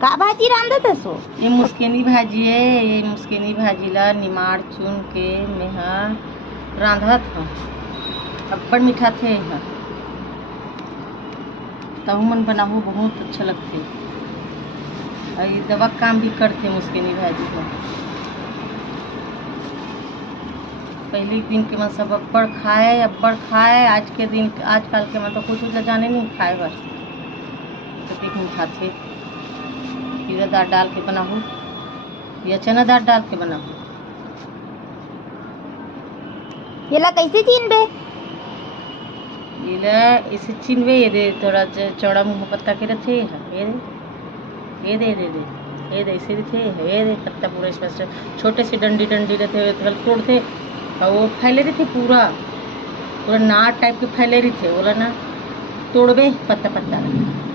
का भाजी रांधत हसो? ये मुस्केनी भाजी है। ये मुस्केनी भाजी ला निमाड़ चुन के मेहा रांधत हूँ। अब्बड़ मीठा थे यहाँ तहु मन बनाहू बहुत अच्छा लगते। और ये दवा काम भी करते मुस्केनी भाजी को। पहले दिन के मन सब अब्बड़ खाए आज के दिन आजकल के मन तो कुछ जाने नहीं खाए बस तो देखूँ खाते। हीरा दाल डाल के बनाहू या चना दाल डाल के बनाहू। येला कैसे चीनबे? ये इसे चिनवे ये दे थोड़ा चौड़ा मुँह पत्ता के रथे ये दे इसे थे ये दे पत्ता पूरा इसमें छोटे से डंडी रहते तोड़ थे और वो फैले रहे थे पूरा नाट टाइप के फैले रहे थे बोला ना तोड़बे पत्ता